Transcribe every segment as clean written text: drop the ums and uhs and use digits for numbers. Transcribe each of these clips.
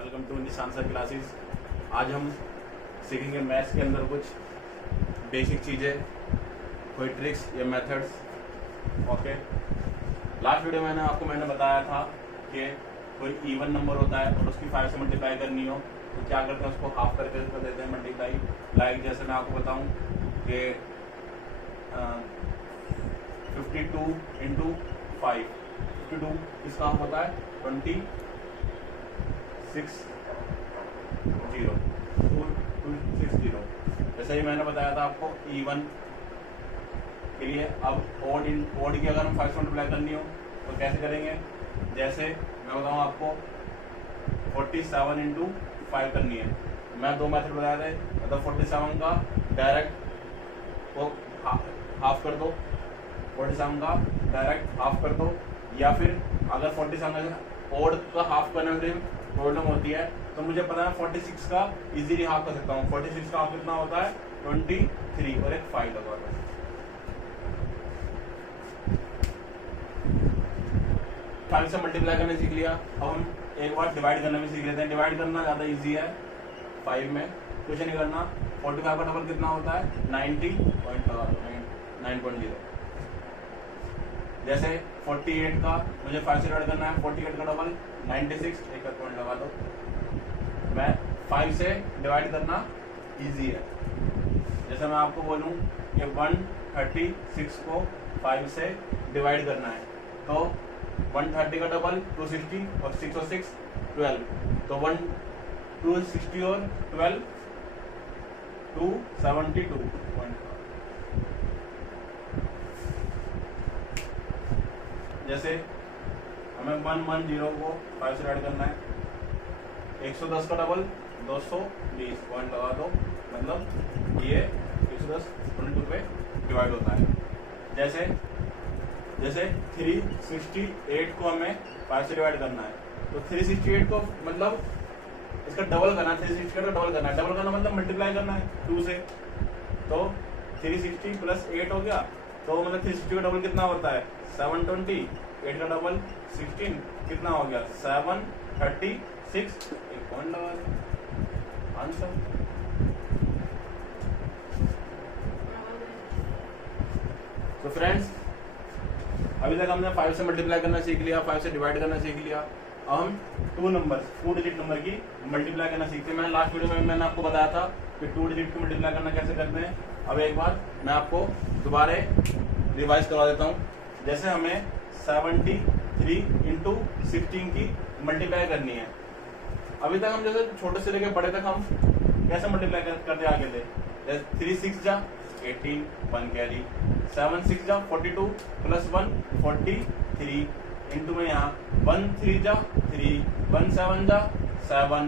Welcome to निशान sir classes. आज हम सीखेंगे मैथ्स के अंदर कुछ बेसिक चीज़ें, कोई ट्रिक्स या मेथड्स। ओके, लास्ट वीडियो में मैंने बताया था कि कोई इवन नंबर होता है और उसकी 5 से मल्टीप्लाई करनी हो तो क्या करते हैं, उसको हाफ करके कर देते हैं मल्टीप्लाई। लाइक जैसे मैं आपको बताऊं कि 52 इंटू 5, 52 किसका हाफ होता है 26 260। जैसे ही मैंने बताया था आपको इवन के लिए। अब ओड की अगर हम 5 से मल्टीप्लाई करनी हो तो कैसे करेंगे, जैसे मैं बताऊँ आपको 47 इंटू 5 करनी है। मैं दो मेथड बताया थे, मतलब 47 का डायरेक्ट वो हाफ कर दो, 47 का डायरेक्ट हाफ कर दो, या फिर अगर 47 का ओड का हाफ करने में प्रॉब्लम होती है तो मुझे पता है 46 का इजीली हाफ कर सकता हूँ। 46 का हाफ कितना होता है 23 और एक 5 लगा दो। 5 से मल्टीप्लाई करना सीख लिया, अब हम एक बार डिवाइड करना भी सीख लेते हैं। डिवाइड करना ज़्यादा इजी है 5 में, कुछ नहीं करना। 45 का डबल कितना होता है 9.0। जैसे 48 का मुझे 5 से डिवाइड करना है, 48 का डबल 96, एक पॉइंट लगा दो। मैं 5 से डिवाइड करना इजी है। जैसे मैं आपको बोलूं कि 136 को 5 से डिवाइड करना है तो 130 का डबल 260 और 6 और 6 12, तो 260 और 12 272 पॉइंट। जैसे हमें 110 को 5 से डिवाइड करना है, 110 का डबल 220 पॉइंट लगा दो, मतलब ये 110 22 पे डिवाइड होता है। जैसे 368 को हमें 5 से डिवाइड करना है तो 368 को मतलब इसका डबल करना है, 360 का डबल करना है। डबल करना मतलब मल्टीप्लाई करना है 2 से, तो 360 प्लस 8 हो गया, तो मतलब 360 का डबल कितना होता है 720, 8 का डबल 16 कितना हो गया 736। एक पॉइंट लगा दो, आंसर। तो फ्रेंड्स, अभी तक हमने 5 से मल्टीप्लाई करना सीख लिया, 5 से डिवाइड करना सीख लिया। अब हम 2 डिजिट नंबर की मल्टीप्लाई करना सीखते हैं। मैंने लास्ट वीडियो में मैंने आपको बताया था कि 2 डिजिट की मल्टीप्लाई करना कैसे करते हैं। अब एक बार मैं आपको दोबारा रिवाइज करवा देता हूँ। जैसे हमें 73 इंटू 16 की मल्टीप्लाई करनी है। अभी तक हम जैसे छोटे से लेकर बड़े तक हम कैसे मल्टीप्लाई करते आगे थे। जैसे 3 6 जा 18 1 कैरी, 7 6 जा 42 प्लस 1 43 इंटू में यहाँ 1 3 जा 3, 1 7 जा 7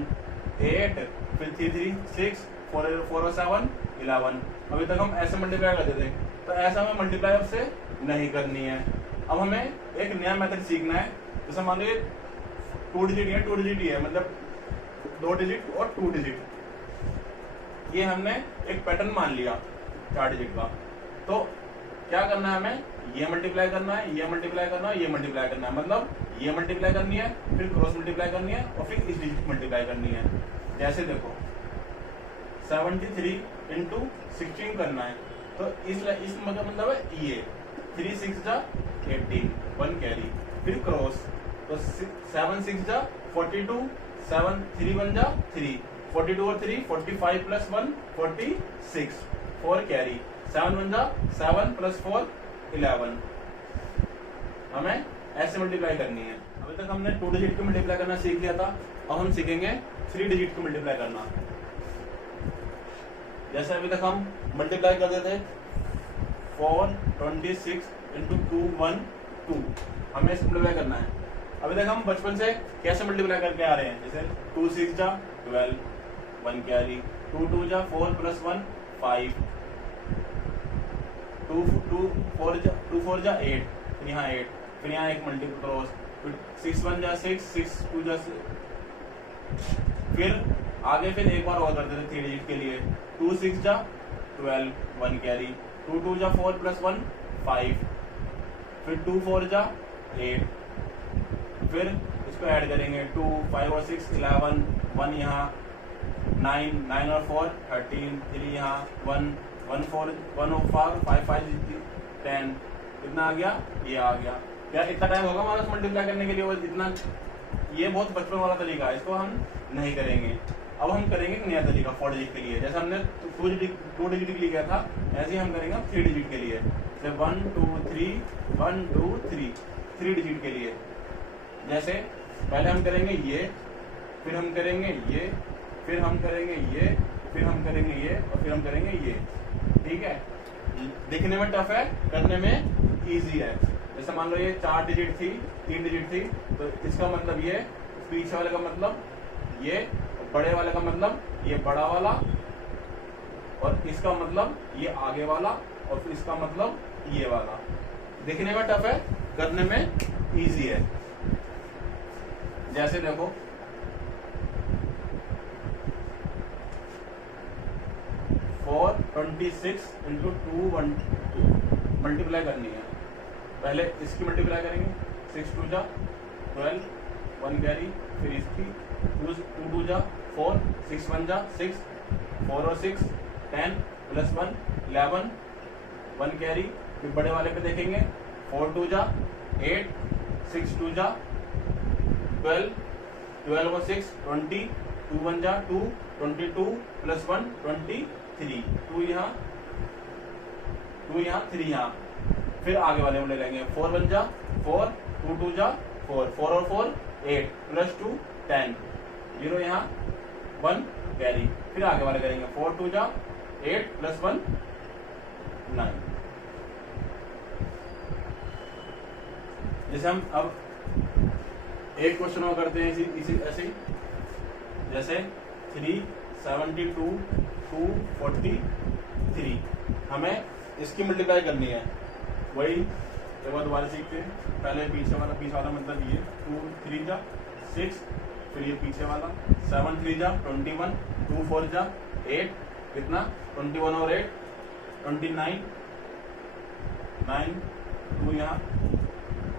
8, फिर 3 3 6 4 4 7 11। अभी तक हम ऐसे मल्टीप्लाई करते थे, तो ऐसा हमें मल्टीप्लाई अब से नहीं करनी है। अब हमें एक नया मेथड सीखना है। जैसे मान लीजिए 2 डिजिट है, मतलब 2 डिजिट और 2 डिजिट, ये हमने एक पैटर्न मान लिया 4 डिजिट का। तो क्या करना है हमें, ये मल्टीप्लाई करना है, ये मल्टीप्लाई करना है, ये मल्टीप्लाई करना है, मतलब ये मल्टीप्लाई करनी है, फिर क्रॉस मल्टीप्लाई करनी है और फिर इस डिजिट मल्टीप्लाई करनी है। जैसे देखो 73 इंटू 16 करना है तो इस मतलब है ये 3 6 जा 18 1 कैरी, फिर क्रॉस, तो 7 6 जा 42, 7 3 1 जा 3, 42 और 3 45 प्लस 1 46, 4 कैरी, 7 1 जा 7 प्लस 4 11। हमें ऐसे मल्टीप्लाई करनी है। अभी तक हमने 2 डिजिट को मल्टीप्लाई करना सीख लिया था, अब हम सीखेंगे 3 डिजिट को मल्टीप्लाई करना। जैसे अभी तक हम मल्टीप्लाई करते थे 426 इंटू 2 1 2, हमें इसे मल्टीप्लाई करना है। अभी तक हम बचपन से कैसे मल्टीप्लाई करके आ रहे हैं, जैसे 2 6 जा 12 1 कैरी, 2 2 जा 4 प्लस 1 5, 2 4 जा 8, फिर यहाँ 8, फिर यहाँ एक मल्टीपल क्रॉस, फिर 6 1 जा 6 6 2 जा 6, फिर आगे फिर एक बार और करते थे 3 डिजिट के लिए 2 6 जा 12 1 कैरी, 2 2 जा 4 प्लस 1 5, फिर 2 4 जा 8, फिर इसको ऐड करेंगे 2 5 और 6 11 1 यहाँ 9 9 और 4 13 3 यहाँ 1 1 4 1 और 5 5 10 कितना आ गया, ये आ गया। क्या इतना टाइम होगा हमारा मल्टीप्लाई करने के लिए? वो इतना, ये बहुत बचपन वाला तरीका है, इसको हम नहीं करेंगे। अब हम करेंगे एक नया तरीका 4 डिजिट के लिए। जैसे हमने 2 डिजिट के लिए किया था, ऐसे ही हम करेंगे 3 डिजिट के लिए। जैसे 1 2 3 1 2 3 3 डिजिट के लिए। जैसे पहले हम करेंगे ये, फिर हम करेंगे ये, फिर हम करेंगे ये, फिर हम करेंगे ये, और फिर हम करेंगे ये। ठीक है, दिखने में टफ है, करने में इजी है। जैसे मान लो ये 4 डिजिट थी, 3 डिजिट थी, तो इसका मतलब ये, पीछे वाले का मतलब ये, बड़े वाले का मतलब ये बड़ा वाला, और इसका मतलब ये आगे वाला, और फिर इसका मतलब ये वाला। दिखने में टफ है, करने में इजी है। जैसे देखो 426 इंटू 212 मल्टीप्लाई करनी है। पहले इसकी मल्टीप्लाई करेंगे, 6 2 जा 12 1 कैरी, फिर इसकी 2 2 जा 4 6 1 जा 6 4 और 6 10 प्लस 1 11 1 कैरी, फिर बड़े वाले पे देखेंगे 4 2 जा 8 6 2 जा 12 12 और 6 20 2 1 जा 2 22 प्लस 1 23 2 यहाँ 3 यहाँ, फिर आगे वाले में ले लेंगे 4 1 जा 4 2 2 जा 4 4 और 4 8 प्लस 2 10 0 यहाँ 1 कैरी, फिर आगे वाले करेंगे 4 2 जा 8 प्लस 1 9। जैसे हम अब एक क्वेश्चन और करते हैं इसी ऐसे ही। जैसे 372 243 हमें इसकी मल्टीप्लाई करनी है। वही एक बार दोबारा सीखते हैं। पहले पीछे वाला मतलब ये 2 3 जा 6, फिर ये पीछे वाला 7 3 जा 21 2 4 जा 8, कितना 21 और 8 29 9 2 यहाँ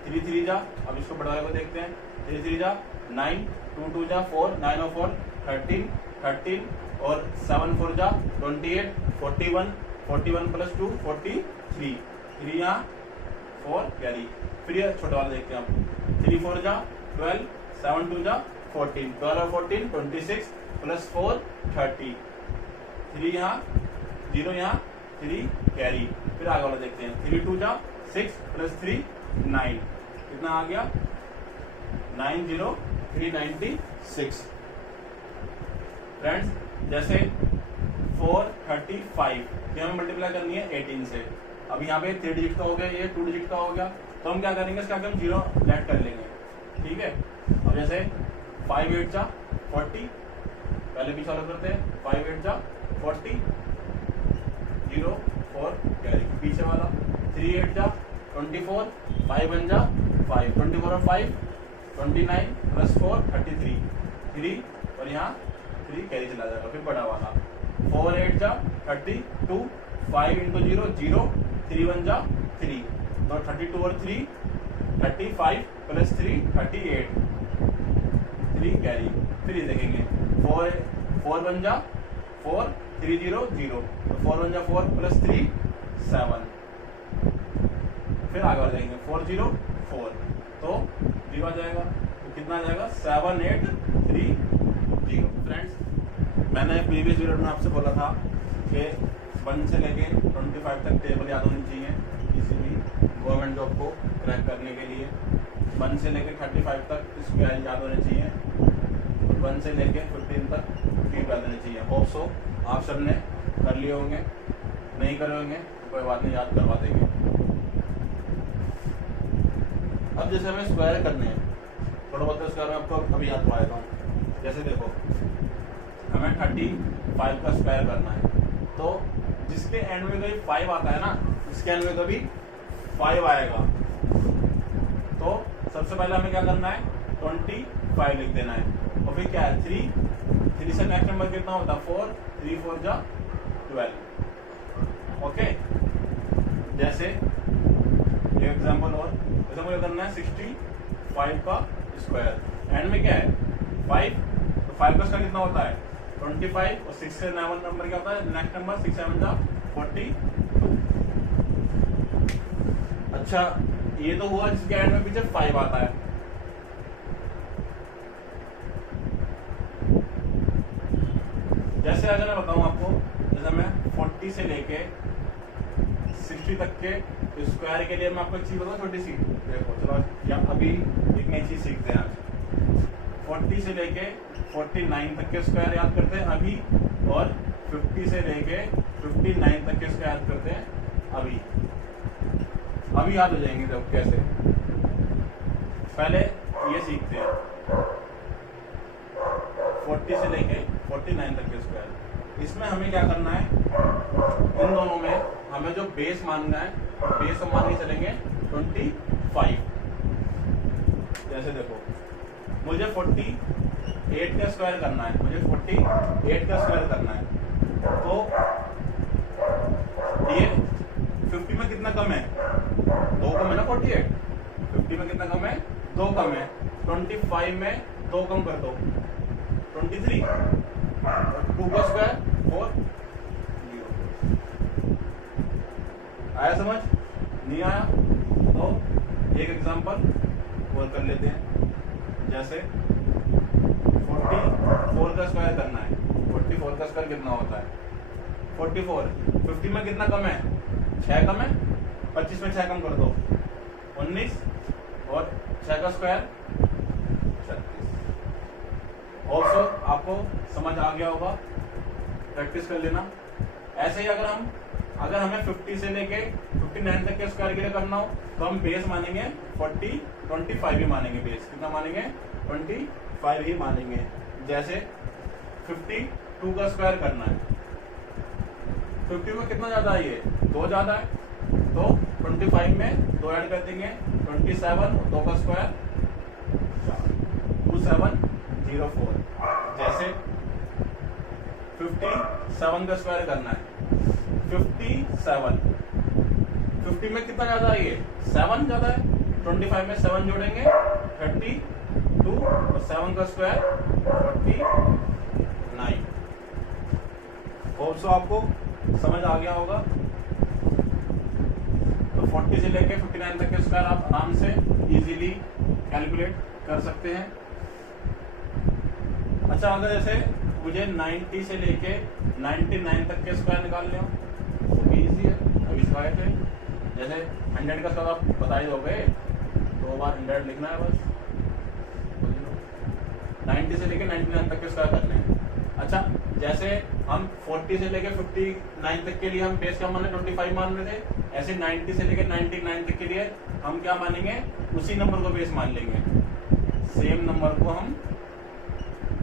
3 3 जा, अब इसको बढ़ा को देखते हैं 3 3 जा 9 2 2 जा 4 9 और 4 13 और 7 4 जा 28 41 प्लस 2 43 3 यहाँ 4 कैरी, फिर ये छोटा वाला देखते हैं हम 3 4 जा 12 7 2 जा 14 12 और 14 26 प्लस 4 30 3 यहाँ 0 यहाँ 3 कैरी, फिर आगे वाला देखते हैं 3 2 जा 6 प्लस 3 9, कितना आ गया 90 396। फ्रेंड्स जैसे 435 ये हमें मल्टीप्लाई करनी है 18 से। अब यहाँ पे 3 डिजिट का हो गया, ये 2 डिजिट का हो गया, तो हम क्या करेंगे इसका हम 0 ऐड कर लेंगे। ठीक है, अब जैसे 5 8 जा 40, पहले पीछे वाला करते हैं 5 8 जा 40 0 4 कैरी, पीछे वाला 3 8 जा 24 5 1 जा 5 24 और 5 29 प्लस 4 33 3 और यहाँ 3 कैरी चला जाएगा, फिर बड़ा वाला 4 8 जा 32 5 इंटू 0 0 3 1 जा 3, तो 32 और 3 35 प्लस 3 38 3 कैरी, फिर ये देखेंगे 4 1 जा 4 3 0 0, तो 4 1 जा 4 प्लस 3 7, फिर आगे वाले देखेंगे 4 0 4, तो 0 आ जाएगा, तो कितना आ जाएगा 7 8 3 0। फ्रेंड्स मैंने प्रीवियस वीडियो में आपसे बोला था कि 1 से लेके 25 तक टेबल याद होनी चाहिए किसी भी गवर्नमेंट जॉब को क्रैक करने के लिए। 1 से लेके 35 तक स्क्वायर याद होने चाहिए, 1 से लेके 15 तक क्यूब याद होने चाहिए। होप सो आप सब ने कर लिए होंगे, नहीं करे होंगे तो कोई बात नहीं, याद करवा देंगे। अब जैसे हमें स्क्वायर करने हैं, थोड़ा बहुत स्क्वायर में आपको अभी याद करवा देता हूँ। जैसे देखो हमें 35 का स्क्वायर करना है, तो जिसके एंड में कभी 5 आता है ना, इसके एंड में कभी 5 आएगा, तो सबसे पहले हमें क्या करना है 25 लिख देना है, और फिर क्या है 3 से नेक्स्ट नंबर कितना होता है 4 3 4 जा 12। ओके, जैसे एग्जाम्पल और जैसे मुझे करना है 65 का स्क्वायर, एंड में क्या है 5, तो 5 का स्क्वायर कितना होता है 25, और 6 से 9 नंबर क्या होता है नेक्स्ट नंबर 6 7 जा 42। अच्छा ये तो हुआ जिसके एंड में पीछे 5 आता है। जैसे अगर मैं बताऊं आपको, जैसे मैं 40 से लेके 60 तक के स्क्वायर के लिए मैं आपको एक चीज बताऊं छोटी सी, देखो चलो या अभी एक नई चीज सीखते हैं आज। 40 से लेके 49 तक के स्क्वायर याद करते हैं अभी, और 50 से लेके 59 तक के स्क्वायर याद करते हैं अभी। अभी याद हो जाएंगे जब कैसे, पहले ये सीखते हैं 40 से लेके 49 तक के स्क्वायर। इसमें हमें क्या करना है, इन दोनों में हमें जो बेस मानना है, बेस हम मान के चलेंगे 25। जैसे देखो मुझे 48 का स्क्वायर करना है, मुझे 48 का स्क्वायर करना है, तो ये 50 में कितना कम है 2 कम है ना 48, 50 में कितना कम है 2 कम है, 25 में 2 कम कर दो 23, 2 का स्क्वायर 4, 0। आया समझ, नहीं आया तो एक एग्जांपल और कर लेते हैं। जैसे 44 का स्क्वायर करना है, 44 का स्क्वायर कितना होता है 44, 50 में कितना कम है 6 कम है, 25 में 6 कम कर दो 19, और 6 का स्क्वायर 36। ऑल्सो आपको समझ आ गया होगा, प्रैक्टिस कर लेना। ऐसे ही अगर हमें 50 से लेके 59 तक के स्क्वायर के लिए करना हो तो हम बेस मानेंगे 25 ही मानेंगे, बेस कितना मानेंगे 25 ही मानेंगे। जैसे 52 का स्क्वायर करना है, 50 में कितना ज्यादा है, ये 2 ज्यादा है, तो 25 में 2 ऐड कर देंगे 27, और 2 का स्क्वायर 2704। जैसे 57 का स्क्वायर करना है, 57, 50 में कितना ज्यादा है, ये 7 ज्यादा है, 25 में 7 जोड़ेंगे 32, और 7 का स्क्वायर 49। ऑल्सो आपको समझ आ गया होगा। तो 40 से लेके 59 तक के स्क्वायर आप आराम से इजीली कैलकुलेट कर सकते हैं। अच्छा अगर जैसे मुझे 90 से लेके 99 तक के स्क्वायर निकालने हो तो भी इजी है, अभी सिखाए थे। जैसे 100 का स्क्वायर आप बता ही दोगे, 2 बार 100 लिखना है बस। 90 से लेके 99 तक के स्क्वायर करने हैं। अच्छा जैसे हम 40 से लेके 59 तक के लिए हम बेस क्या मान रहे 25 मान रहे थे, ऐसे 90 से लेके 99 तक के लिए हम क्या मानेंगे, उसी नंबर को बेस मान लेंगे, सेम नंबर को हम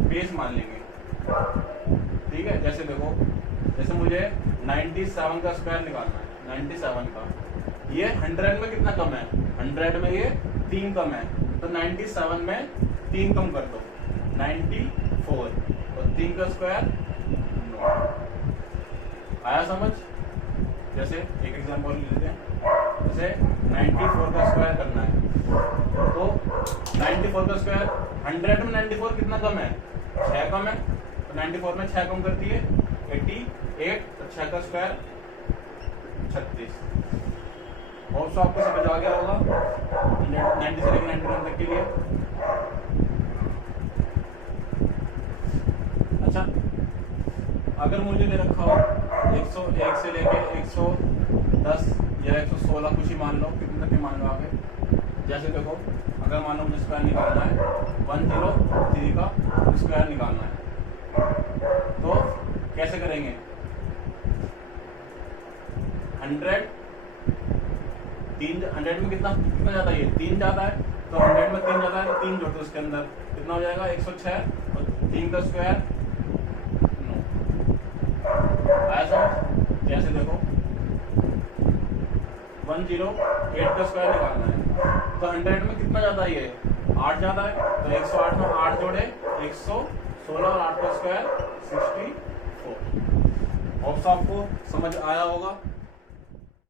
बेस मान लेंगे। ठीक है, जैसे देखो, जैसे मुझे 97 का स्क्वायर निकालना है, 97 का, ये 100 में कितना कम है, 100 में ये 3 कम है, तो 97 में 3 कम कर दो 94, और 3 का स्क्वायर 9। आया समझ। जैसे एक एग्जांपल लेते हैं, जैसे 94 का स्क्वायर करना है, तो 94 का स्क्वायर 100 में 94 कितना कम है, 6 कम है, तो 94 में 6 कम कर दिए 88, तो 6 का स्क्वायर 36। और सो आपको समझ आ गया होगा 90 से लेकर 99 तक के लिए। अच्छा अगर मुझे दे रखा हो 101 से लेके 110 या 116 कुछ ही मान लो, कितने तक मान लो आगे। जैसे देखो अगर मान लो मुझे स्क्वायर निकालना है 103 का स्क्वायर निकालना है, तो कैसे करेंगे, 100 में कितना ज्यादा है, ये 3 ज्यादा है, तो 100 में 3 ज्यादा है, 3 जोड़ दो उसके अंदर, कितना हो जाएगा 106, और 3 का स्क्वायर 9। आया समझ। जैसे देखो 108 का स्क्वायर निकालना है, तो 100 में कितना ज्यादा है, ये 8 ज्यादा है, तो 108 में 8 जोड़े 116, और 8 का स्क्वायर 64। और आपको समझ आया होगा।